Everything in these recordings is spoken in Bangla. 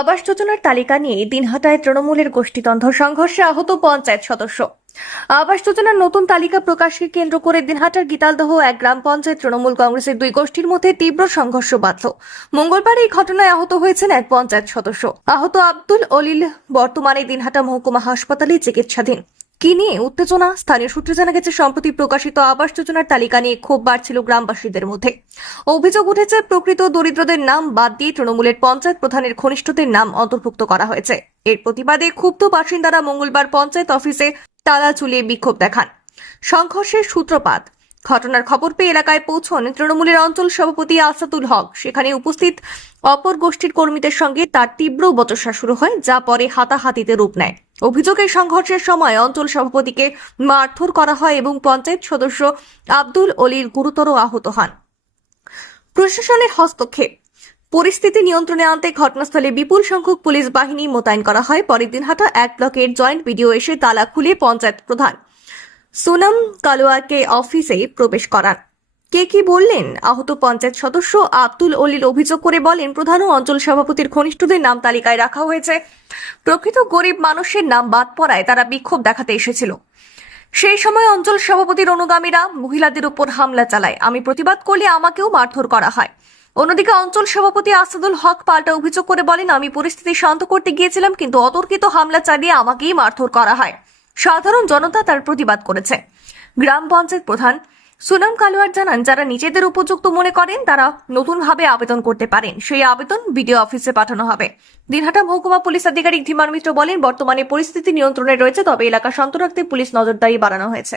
আবাস যোজনার তালিকা নিয়ে দিনহাটায় তৃণমূলের গোষ্ঠীদ্বন্দ্ব, সংঘর্ষে আহত পঞ্চায়েত সদস্য। আবাস যোজনার নতুন তালিকা প্রকাশকে কেন্দ্র করে দিনহাটার গীতালদহ এক গ্রাম পঞ্চায়েত তৃণমূল কংগ্রেসের দুই গোষ্ঠীর মধ্যে তীব্র সংঘর্ষ বাধল। মঙ্গলবার এই ঘটনায় আহত হয়েছেন এক পঞ্চায়েত সদস্য। আহত আব্দুল অলিল বর্তমানে দিনহাটা মহকুমা হাসপাতালে চিকিৎসাধীন। কি নিয়ে উত্তেজনা? স্থানীয় সূত্রে জানা গেছে, সম্প্রতি প্রকাশিত আবাস যোজনার তালিকা নিয়ে ক্ষোভ বাড়ছিল গ্রামবাসীদের মধ্যে। অভিযোগ উঠেছে, প্রকৃত দরিদ্রদের নাম বাদ দিয়ে তৃণমূলের পঞ্চায়েত প্রধানের ঘনিষ্ঠদের নাম অন্তর্ভুক্ত করা হয়েছে। এর প্রতিবাদে ক্ষুব্ধ বাসিন্দারা মঙ্গলবার পঞ্চায়েত অফিসে তালা ঝুলিয়ে বিক্ষোভ দেখান। সংঘর্ষের সূত্রপাত। ঘটনার খবর পেয়ে এলাকায় পৌঁছন তৃণমূলের অঞ্চল সভাপতি আসাদুল হক। সেখানে উপস্থিত অপর গোষ্ঠীর কর্মীদের সঙ্গে তার তীব্র বচসা শুরু হয়, যা পরে হাতাহাতিতে রূপ নেয়। অভিযোগের সংঘর্ষের সময় অঞ্চল সভাপতিকে মারধর করা হয় এবং পঞ্চায়েত সদস্য আব্দুল অলির গুরুতর আহত হন। প্রশাসনের হস্তক্ষেপ। পরিস্থিতি নিয়ন্ত্রণে আনতে ঘটনাস্থলে বিপুল সংখ্যক পুলিশ বাহিনী মোতায়েন করা হয়। পরে দিনহাটা এক ব্লকের জয়েন্ট ভিডিও এসে তালা খুলে পঞ্চায়েত প্রধান সোনাম কালোয়াকে অফিসে প্রবেশ করান। কে কি বললেন? আহত পঞ্চায়েত সদস্য আব্দুল অলিল অভিযোগ করে বলেন, প্রধান অঞ্চল সভাপতির ঘনিষ্ঠদের নাম তালিকায় রাখা হয়েছে। প্রকৃত গরিব মানুষের নাম বাদ পড়ায় তারা বিক্ষোভ দেখাতে এসেছিল। সেই সময় অঞ্চল সভাপতির অনুগামীরা মহিলাদের উপর হামলা চালায়। আমি প্রতিবাদ করলে আমাকেও মারধর করা হয়। অন্যদিকে অঞ্চল সভাপতি আসাদুল হক পাল্টা অভিযোগ করে বলেন, আমি পরিস্থিতি শান্ত করতে গিয়েছিলাম, কিন্তু অতর্কিত হামলা চালিয়ে আমাকেই মারধর করা হয়। সাধারণ জনতা তার প্রতিবাদ করেছে। গ্রাম পঞ্চায়েত প্রধান সুনাম কালোয়ার জানান, যারা নিজেদের উপযুক্ত মনে করেন, তারা নতুনভাবে আবেদন করতে পারেন। সেই আবেদন বিডিও অফিসে পাঠানো হবে। দিনহাটা মহকুমা পুলিশ আধিকারিক ধীমান মিত্র বলেন, বর্তমানে পরিস্থিতি নিয়ন্ত্রণে রয়েছে, তবে এলাকা শান্ত রাখতে পুলিশ নজরদারি বাড়ানো হয়েছে।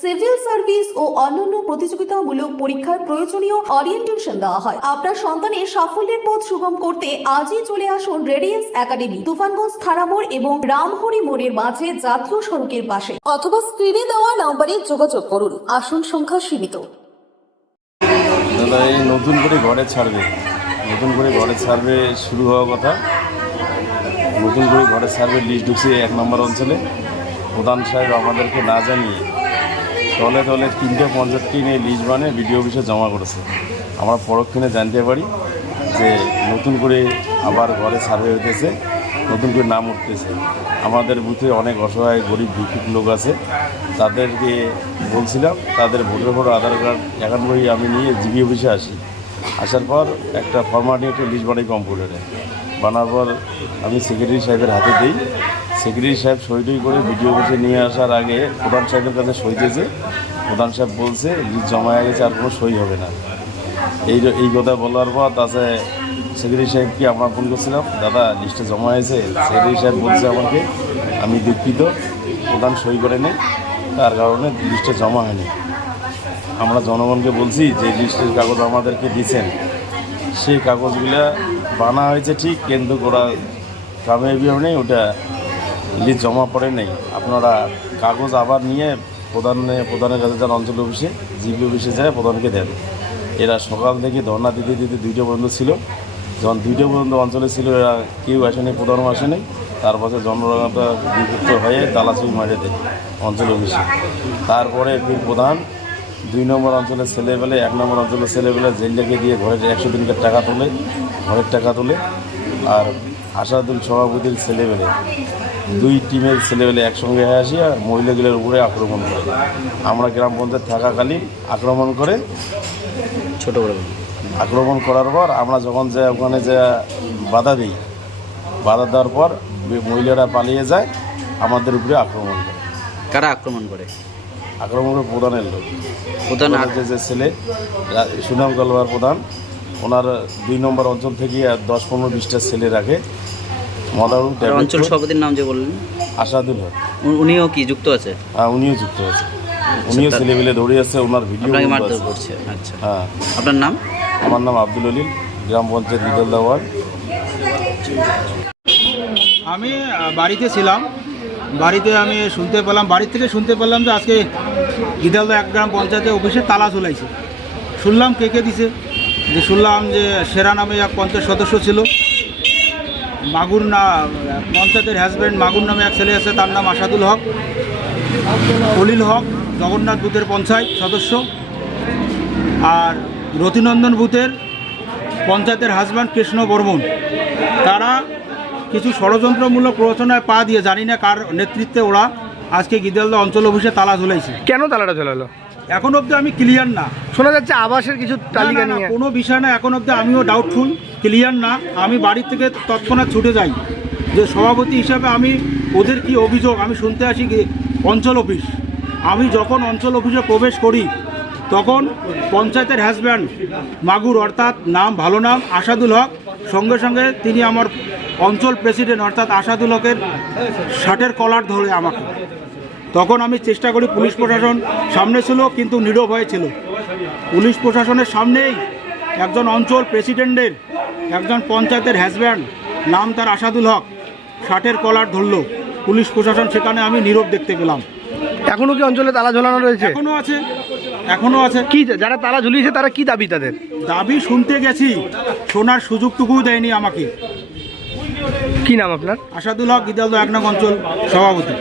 সিভিল সার্ভিস ও অন্যান্য প্রতিযোগিতামূলক পরীক্ষার প্রয়োজনীয় অরিয়েন্টেশন দেওয়া হয়। আপনার সন্তানের সাফল্যের পথ সুগম করতে আজই চলে আসুন রেডিয়েন্স একাডেমি তুফানগঞ্জ থানামোড় এবং রামহরি মোড়ের মাঝে জাতীয় সড়কের পাশে। অথবা স্ক্রিনে দেওয়া নম্বরে যোগাযোগ করুন। আসন সংখ্যা সীমিত। এই নতুন করে ঘরে ছাড়বে। নতুন করে ঘরে ছাড়বে শুরু হওয়ার কথা। নতুন করে ঘরে ছাড়বে লিস্ট ঢুকছে এক নম্বর অঞ্চলে। প্রধান সাহেব আমাদেরকে না জানিয়ে তলে তলে তিনটে পঞ্চাশটি নিয়ে লিস্ট বানিয়ে বিডিও অফিসে জমা করেছে। আমরা পরক্ষণে জানতে পারি যে নতুন করে আবার ঘরে সার্ভে হইতেছে, নতুন করে নাম উঠতেছে। আমাদের বুথে অনেক অসহায়, গরিব ভিক্ষুক লোক আছে। তাদেরকে বলছিলাম, তাদের ভোটের ভোট আধার কার্ড একানব্বই আমি নিয়ে জিবি অফিসে আসি। আসার পর একটা ফর্মালিটি একটা লিস্ট বানাই কম্পিউটারে বানার পর আমি সেক্রেটারি সাহেবের হাতে দিই। সেক্রেটারি সাহেব সইটই করে ভিডিও অফিসে নিয়ে আসার আগে প্রধান সাহেবের কাছে সইতেছে প্রধান সাহেব বলছে লিস্ট জমা হয়ে গেছে আর কোনো সই হবে না। এই এই কথা বলার পর তাতে সেক্রেটারি সাহেবকে আমরা ফোন করছিলাম, দাদা লিস্টে জমা হয়েছে। সেক্রেটারি সাহেব বলছে আমাকে, আমি দুঃখিত, প্রধান সই করে নেই তার কারণে লিস্টে জমা হয়নি। আমরা জনগণকে বলছি, যে লিস্টের কাগজ আমাদেরকে দিয়েছেন, সেই কাগজগুলো বানা হয়েছে ঠিক কিন্তু ওরা কামিয়াবি নেই ওটা লিস্ট জমা পড়ে নেই। আপনারা কাগজ আবার নিয়ে প্রধানে প্রধানের কাছে যান অঞ্চল অফিসে জিপি অফিসে যায় প্রধানকে দেন। এরা সকাল থেকে ধর্না দিতে দিতে দুইটা পর্যন্ত ছিল। যখন দুইটা পর্যন্ত অঞ্চলে ছিল, এরা কেউ আসেনি, প্রধানও আসেনি। তারপরে জনগণটা বিভক্ত হয়ে তালাচুই মারে দেয় অঞ্চল অফিসে। তারপরে ফির প্রধান দুই নম্বর অঞ্চলের ছেলেবেলে, এক নম্বর অঞ্চলের ছেলেবেলে জেল লেগে দিয়ে ঘরের একশো দিনকার টাকা তোলে, ঘরের টাকা তোলে। আর আসাদুল সভাপতির ছেলেবেলে দুই টিমের ছেলেবেলে একসঙ্গে হয়ে আসিয়া মহিলাগুলোর উপরে আক্রমণ করে। আমরা গ্রাম পঞ্চায়েত থাকাকালীন আক্রমণ করে ছোট বড় আক্রমণ করার পর আমরা যখন যে ওখানে যে বাধা দিই বাধা দেওয়ার পর মহিলারা পালিয়ে যায় আমাদের উপরে আক্রমণ করে। কারা আক্রমণ করে? আক্রমণ করে প্রধানের লোক। প্রধান যে ছেলে সুনাম গলবার প্রধান ওনার দুই নম্বর অঞ্চল থেকে আর দশ পনেরো বিশটা ছেলে রাখে। মদারুল আর অঞ্চল সভাপতির নাম যে বললেন? আসাদুল হক। উ- উনিও কি যুক্ত আছে? হ্যাঁ উনিও যুক্ত আছে। উনিও তার- ছেলেমেলে দৌড়ে আছে ওনার ভিডিও মারধর করছে আচ্ছা। হ্যাঁ। আপনার নাম? আমার নাম আব্দুল অলিল গ্রাম পঞ্চায়েত বিদলদা ওয়ার্ড। আমি বাড়িতে ছিলাম। বাড়িতে আমি শুনতে পেলাম বাড়ি থেকে শুনতে পেলাম যে আজকে গিদালদা এক গ্রাম পঞ্চায়েতে অফিসে তালা ঝুলাইছে। শুনলাম কে কে দিছে? যে শুনলাম যে সেরা নামে এক পঞ্চায়েত সদস্য ছিল। মাগুর না পঞ্চায়েতের হাজব্যান্ড মাগুর নামে এক ছেলে আছে তার নাম আসাদুল হক খলিল হক জগন্নাথ বুথের পঞ্চায়েত সদস্য। আর রতিনন্দন বুথের পঞ্চায়েতের হাজব্যান্ড কৃষ্ণ বর্মন। তারা কিছু ষড়যন্ত্রমূলক প্ররোচনায় পা দিয়ে জানি না কার নেতৃত্বে ওরা আজকে গিদালদা অঞ্চল অফিসে তালা ঝুলাইছে। কেন তালাটা ঝোলালো? এখন অবধি আমি ক্লিয়ার না। শোনা যাচ্ছে আবাসের কিছু তালিকা নিয়ে। কোনো বিষয় না এখন অবধি আমিও ডাউটফুল ক্লিয়ার না, আমি বাড়ি থেকে তৎক্ষণাৎ ছুটে যাই। যে সভাপতি হিসাবে আমি, ওদের কি অভিযোগ? আমি শুনতে আসি অঞ্চল অফিস। আমি যখন অঞ্চল অফিসে প্রবেশ করি, তখন পঞ্চায়েতের হ্যাজব্যান্ড মাগুর, অর্থাৎ নাম, ভালো নাম, আসাদুল হক। সঙ্গে সঙ্গে তিনি আমার অঞ্চল প্রেসিডেন্ট অর্থাৎ আসাদুল হকের শার্টের কলার ধরে আমাকে। তখন আমি চেষ্টা করি পুলিশ প্রশাসন সামনে ছিল, কিন্তু নীরব হয়ে ছিল। পুলিশ প্রশাসনের সামনেই একজন অঞ্চল প্রেসিডেন্টের একজন পঞ্চায়েতের হ্যাজব্যান্ড নাম তার আসাদুল হক ষাটের কলার ধরল। পুলিশ প্রশাসন সেখানে আমি নীরব দেখতে পেলাম। এখনও কি অঞ্চলে তালা ঝোলানো রয়েছে? এখনও আছে এখনও আছে। কি যারা তালা ঝুলিয়েছে তারা কি দাবি তাদের? দাবি শুনতে গেছি শোনার সুযোগটুকুও দেয়নি আমাকে। কি নাম আপনার? আসাদুল হক গিদালদা এক অঞ্চল সভাপতি।